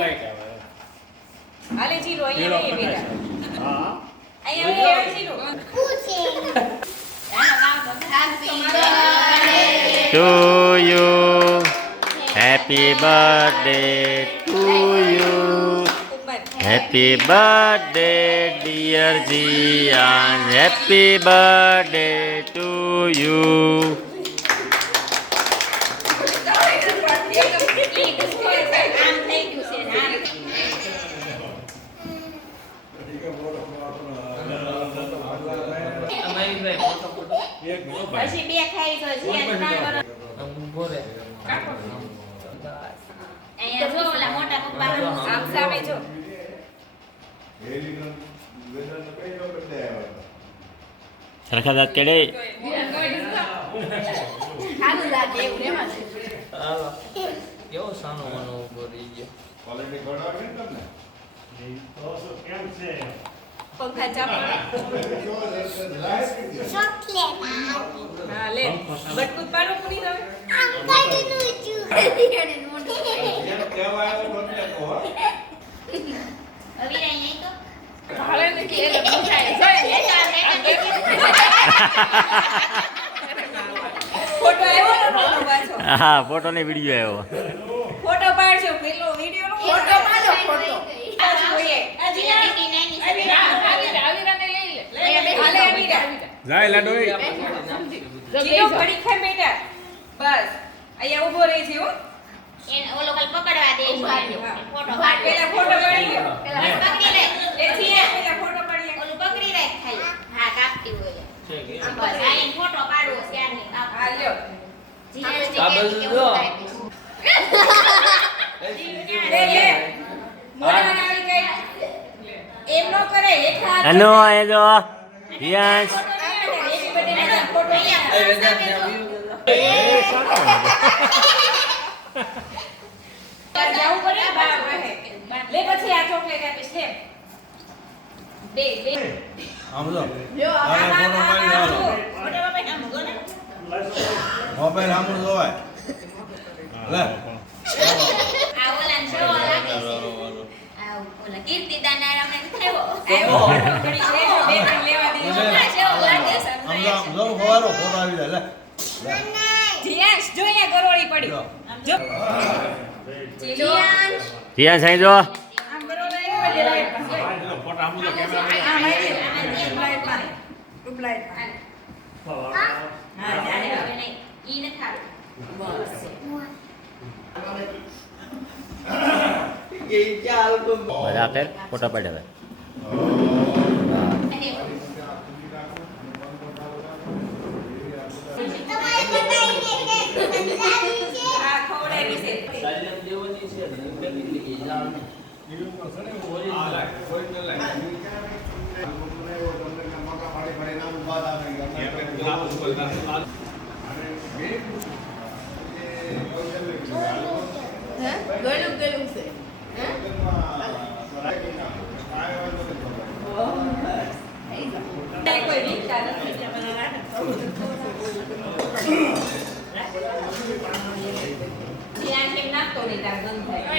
Light આવે. હાલે zero અહીંયા નહીં બેટા. હા અહીંયા નહીં zero. To you, happy birthday to you, happy birthday dear Jian, happy birthday to you. પછી બે ખાઈ તો જીયા અહીંયા જો ઓલા મોટા પપ્પા આમ સામે જો સરખા દાંત કેડે સારું લાગે એવું એમાં કેવો સાનો માનો ઉભો રહી ગયો ક્વોલિટી ગોળાવી ને તમને કેમ છે પંખા ચાપડા હા લે બટકું પાડો પૂરી દો જેને કહેવાય તો નોંધે કહો અવિરા અહીં તો હાલે ને કે એને પૂછાય ફોટો આવ્યો ને ફોટો પાછો હા ફોટો ને વિડીયો આવ્યો ફોટો પાડજો પેલો વિડિયો નો ફોટો પાડો ફોટો જોઈએ આવીરાને લઈ લે હાલે અવિરા જાય લાડો એ જીરો ઘડી ખાય બેટા બસ અહીંયા ઊભો રહી છે હો એને ઓલો કલ પકડવા દે ફોટો પાડ પેલા ફોટો પાડી લ્યો પેલા પકડી લે લેથી પેલા ફોટો પાડી ઓલું પકડી રાખ ખાલી હા કાપતી હોય છે કે આમ બસ આ એને ફોટો પાડવો છે આની આ લ્યો લે લે મોઢામાં આવી ગઈ એમ નો કરે એક હાથ અનો એ જો યસ ફોટો જાવું પડે બા વાહે લે પછી આ ચોકલેટ આપીશ લે બે બે આમ જો લ્યો હાલે ફોટો પાડી હાલો મોટા બાપા નામ ગો ને મોબાઈલ આમ જોવાય લે આ ઓલા જો લાગે છે આ ઓલા કીર્તિદાના રામને થયો આવ્યો ઘડી લેજો બે ત્રણ લેવા દીધો આ જેવો લાગે છે આમ જો આમ જો ફોટો આવી જાય લે જીયાશ જોઈએ ગરોળી પડી જો જીયાશ રિયા સાઈ જો આમ ગરોળી આવી એટલે લાઈટ પાસે ફોટો આમ જો કેમેરા આમ આવી ટ્યુબલાઈટ માં ટ્યુબલાઈટ હા જાને હવે નહીં ઈ ન થારું બધા ફેર ફોટા પડ્યા અને આ ખવડાવી છે સાજન દેવની છે ને કેટલી કે જાણ કોઈ ન લે મકા પાડી પાડી નામ બાદ આવે હે ગળું ગળું છે હે કોઈ વિચાર નથી જીયાશ એમ નાખતો નહીં તાર ગંધ થાય